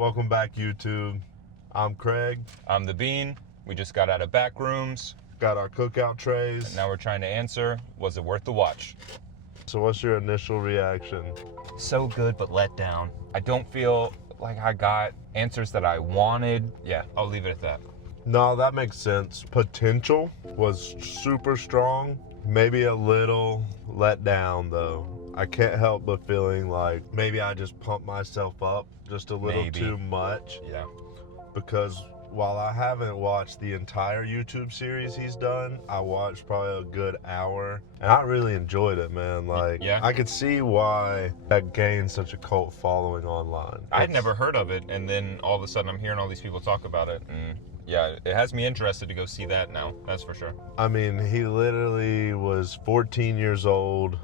Welcome back, YouTube. I'm Craig. I'm the Bean. We just got out of Backrooms. Got our cookout trays. And now we're trying to answer, was it worth the watch? So what's your initial reaction? So good, but let down. I don't feel like I got answers that I wanted. Yeah, I'll leave it at that. No, that makes sense. Potential was super strong. Maybe a little let down, though. I can't help but feeling like maybe I just pumped myself up just a little too much. Yeah. Because while I haven't watched the entire YouTube series he's done, I watched probably a good hour, and I really enjoyed it, man. Like, yeah. I could see why that gained such a cult following online. I had never heard of it, and then all of a sudden I'm hearing all these people talk about it, and yeah, it has me interested to go see that now, that's for sure. I mean, he literally was 14 years old,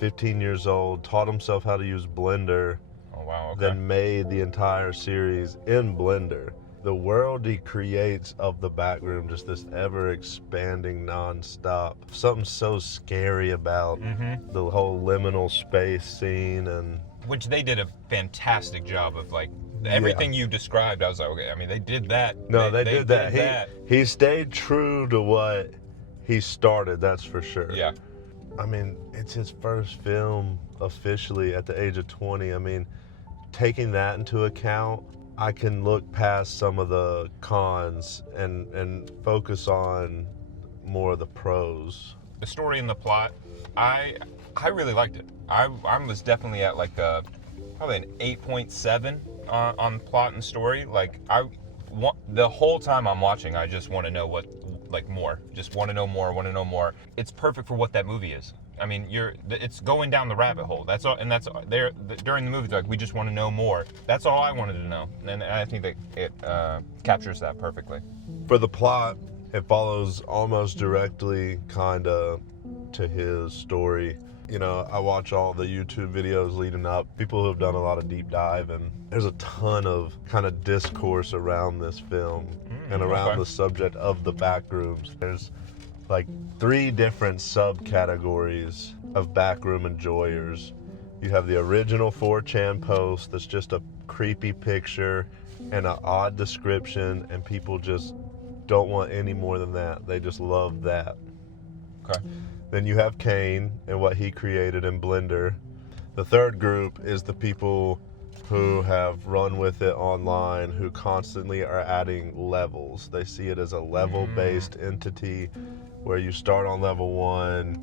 15 years old, taught himself how to use Blender. Oh, wow, okay. Then made the entire series in Blender. The world he creates of the Backroom, just this ever-expanding non-stop. Something so scary about the whole liminal space scene. And which they did a fantastic job of, like, everything you described. I was like, okay, I mean, they did that. No, they did that. He stayed true to what he started, that's for sure. Yeah. I mean, it's his first film officially at the age of 20. I mean, taking that into account, I can look past some of the cons and focus on more of the pros. The story and the plot, I really liked it. I was definitely at like probably an 8.7 on plot and story. Like the whole time I'm watching, I just want to know more. Just want to know more. It's perfect for what that movie is. I mean, it's going down the rabbit hole. That's all, and that's there during the movie. Like, we just want to know more. That's all I wanted to know, and I think that it captures that perfectly. For the plot, it follows almost directly, kinda, to his story. You know, I watch all the YouTube videos leading up. People who have done a lot of deep dive, and there's a ton of kind of discourse around this film and around the subject of the Backrooms. There's like 3 different subcategories of backroom enjoyers. You have the original 4chan post that's just a creepy picture and an odd description, and people just don't want any more than that. They just love that. Okay. Then you have Kane and what he created in Blender. The third group is the people who have run with it online, who constantly are adding levels. They see it as a level-based entity where you start on level 1,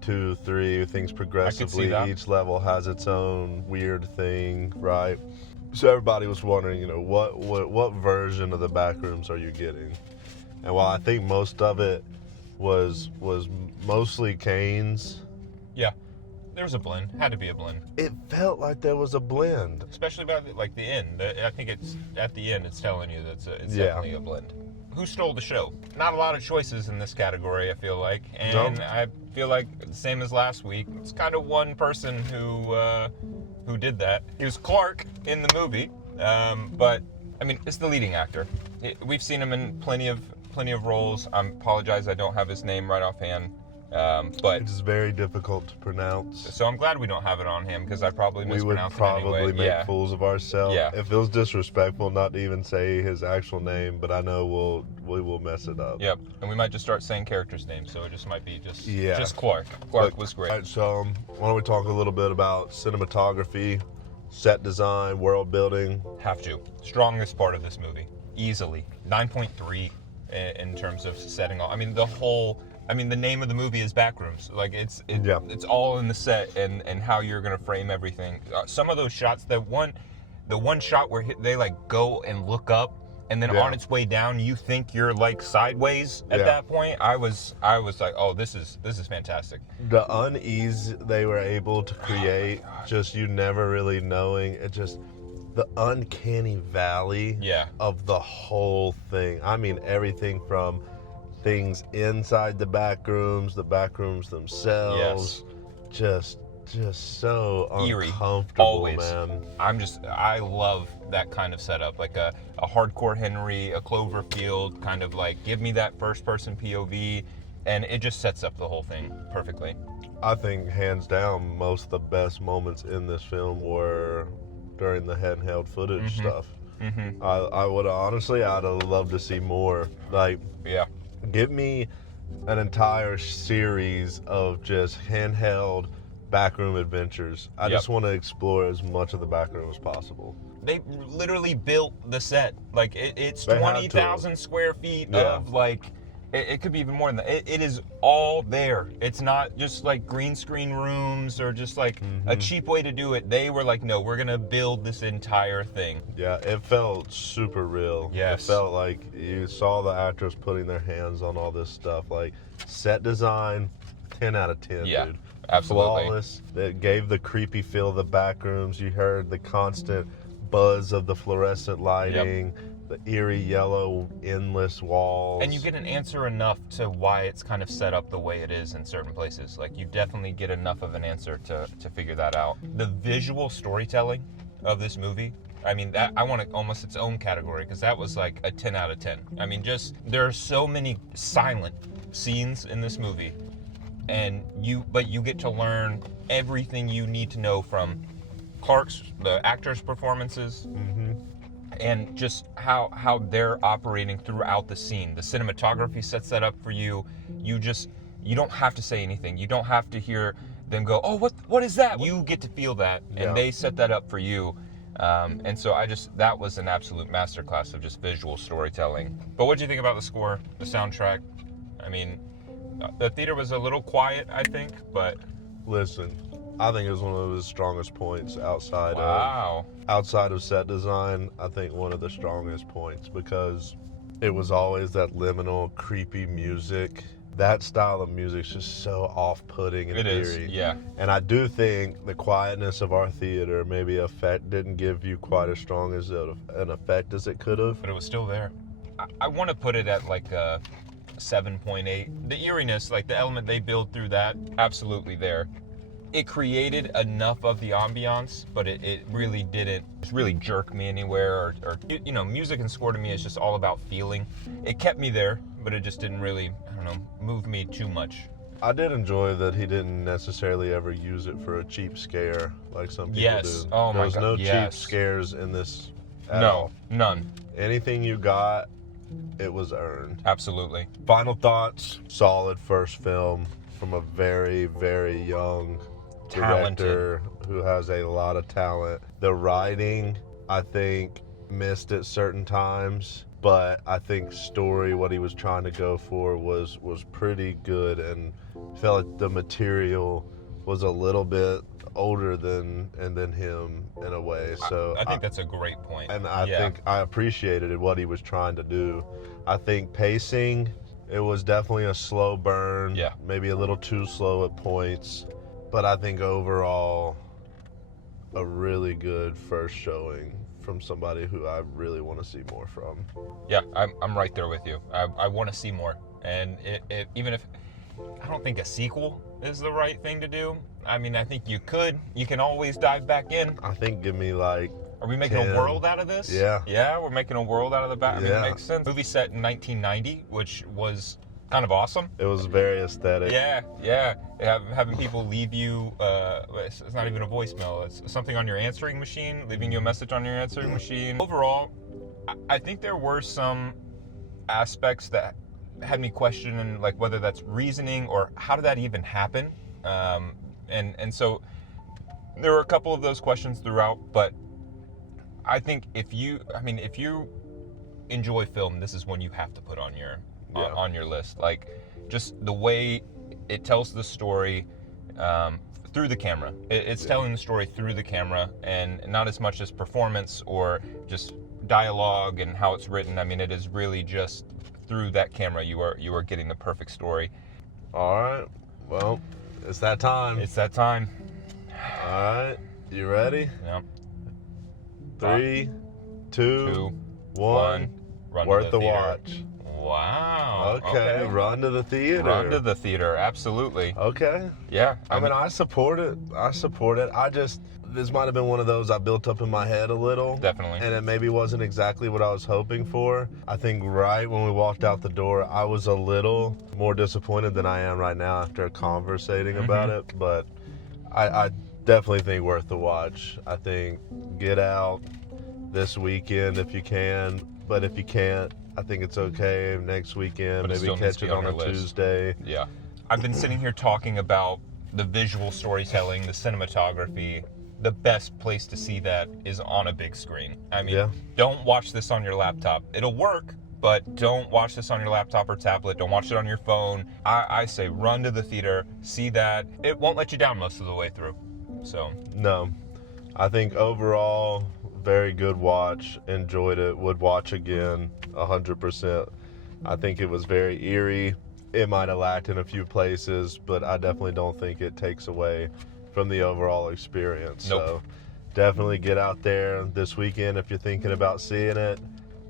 2, 3, things progressively. Each level has its own weird thing, right? So everybody was wondering, you know, what version of the Backrooms are you getting? And while I think most of it was mostly Kane's. Yeah, there was a blend. Had to be a blend. It felt like there was a blend, especially by the end. I think it's at the end. It's telling you that it's definitely a blend. Who stole the show? Not a lot of choices in this category, I feel like, and I feel like same as last week. It's kind of one person who did that. He was Clark in the movie, but I mean, it's the leading actor. We've seen him in plenty of roles. I apologize, I don't have his name right offhand, but it's very difficult to pronounce. So I'm glad we don't have it on him, because I probably mispronounce it anyway. We would probably make fools of ourselves. Yeah. It feels disrespectful not to even say his actual name, but I know we will mess it up. Yep, and we might just start saying characters' names, so it just might be just Clark. Clark was great. All right, so why don't we talk a little bit about cinematography, set design, world building. Have to. Strongest part of this movie, easily. 9.3 in terms of setting all. I mean, the name of the movie is Backrooms. Like, it's all in the set and how you're gonna frame everything. Some of those shots, the one shot where they like go and look up, and then on its way down, you think you're like sideways at that point. I was like, oh, this is fantastic. The unease they were able to create, just you never really knowing, it just the uncanny valley of the whole thing. I mean, everything from things inside the Backrooms themselves, just so eerie, uncomfortable, always. Man. I love that kind of setup, like a hardcore Henry, a Cloverfield, kind of like, give me that first person POV, and it just sets up the whole thing perfectly. I think hands down most of the best moments in this film were during the handheld footage stuff. I would honestly, I'd have loved to see more. Like, Yeah. give me an entire series of just handheld backroom adventures. I just want to explore as much of the backroom as possible. They literally built the set. Like, it's They had to. 20,000 square feet of, like, it could be even more than that. It is all there. It's not just like green screen rooms or just like a cheap way to do it. They were like, no, we're gonna build this entire thing. Yeah, it felt super real. Yes. It felt like you saw the actors putting their hands on all this stuff. Like, set design, 10 out of 10, Yeah, dude. absolutely. Flawless. It gave the creepy feel of the back rooms. You heard the constant buzz of the fluorescent lighting, the eerie yellow endless walls. And you get an answer enough to why it's kind of set up the way it is in certain places. Like, you definitely get enough of an answer to figure that out. The visual storytelling of this movie, I mean, that I want it almost its own category, because that was like a 10 out of 10. I mean, just, there are so many silent scenes in this movie, and but you get to learn everything you need to know from Clark's, the actors' performances, and just how they're operating throughout the scene. The cinematography sets that up for you. You don't have to say anything. You don't have to hear them go, oh, what is that? You get to feel that, and they set that up for you. And so that was an absolute masterclass of just visual storytelling. But what did you think about the score, the soundtrack? I mean, the theater was a little quiet, I think, but... Listen, I think it was one of his strongest points outside of set design. I think one of the strongest points, because it was always that liminal, creepy music. That style of music is just so off-putting and eerie. It is, yeah. And I do think the quietness of our theater maybe didn't give you quite as strong as an effect as it could have. But it was still there. I want to put it at like a 7.8. The eeriness, like the element they build through that, absolutely there. It created enough of the ambiance, but it really didn't really jerk me anywhere, or you know, music and score to me is just all about feeling. It kept me there, but it just didn't really, I don't know, move me too much. I did enjoy that he didn't necessarily ever use it for a cheap scare like some people do. Oh my God. There's no cheap scares in this at all. None. Anything you got, it was earned. Absolutely. Final thoughts: solid first film from a very, very young director who has a lot of talent. The writing, I think, missed at certain times, but I think story, what he was trying to go for was pretty good, and felt like the material was a little bit older than him in a way. So I think that's a great point. And I think I appreciated what he was trying to do. I think pacing, it was definitely a slow burn, maybe a little too slow at points. But I think overall, a really good first showing from somebody who I really want to see more from. Yeah, I'm right there with you. I want to see more. And even if, I don't think a sequel is the right thing to do. I mean, I think you can always dive back in. I think give me like, are we making 10. A world out of this? Yeah. Yeah, we're making a world out of the back. I mean, it makes sense. Movie set in 1990, which was kind of awesome. It was very aesthetic. Yeah. Having people leave you, it's not even a voicemail, it's something on your answering machine, leaving you a message on your answering machine. Overall, I think there were some aspects that had me questioning, like, whether that's reasoning or how did that even happen? And so there were a couple of those questions throughout, but I think if you enjoy film, this is one you have to put on your list. Like, just the way it tells the story through the camera. It's telling the story through the camera, and not as much as performance or just dialogue and how it's written. I mean, it is really just through that camera you are getting the perfect story. All right. Well, it's that time. All right. You ready? Yeah. 3, 2, 1. Run Worth to the theater. watch. Wow. Okay. Run to the theater. Run to the theater. Absolutely. Okay. Yeah. I mean, I support it. This might have been one of those I built up in my head a little. Definitely. And it maybe wasn't exactly what I was hoping for. I think right when we walked out the door, I was a little more disappointed than I am right now after conversating about it. But I definitely think worth the watch. I think get out, this weekend if you can. But if you can't, I think it's okay. Next weekend, But it maybe still needs catch to it be on on a your list. Tuesday. Yeah. I've been sitting here talking about the visual storytelling, the cinematography. The best place to see that is on a big screen. I mean, Yeah. don't watch this on your laptop. It'll work, but don't watch this on your laptop or tablet. Don't watch it on your phone. I say run to the theater, see that. It won't let you down most of the way through. So, No. I think overall, very good watch. Enjoyed it. Would watch again, 100%. I think it was very eerie. It might have lacked in a few places, but I definitely don't think it takes away from the overall experience. Nope. So definitely get out there this weekend if you're thinking about seeing it.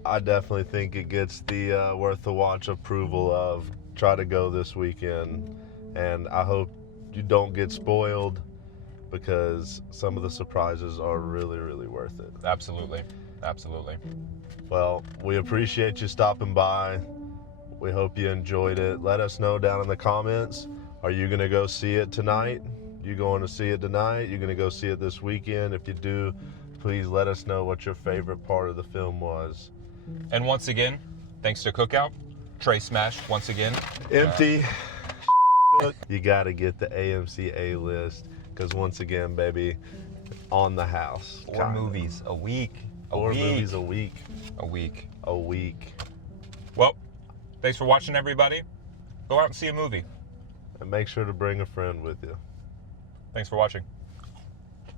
I definitely think it gets the worth the watch approval of try to go this weekend. And I hope you don't get spoiled, because some of the surprises are really, really worth it. absolutely. Absolutely. Well, we appreciate you stopping by. We hope you enjoyed it. Let us know down in the comments. Are you going to go see it tonight? You going to see it tonight? You going to go see it this weekend? If you do, please let us know what your favorite part of the film was. And once again, thanks to Cookout, Trey Smash once again. Empty. You got to get the AMC A list, because once again, baby, on the house. 4 movies a week. A 4 week. movies a week. A week. A week. Well, thanks for watching, everybody. Go out and see a movie. And make sure to bring a friend with you. Thanks for watching.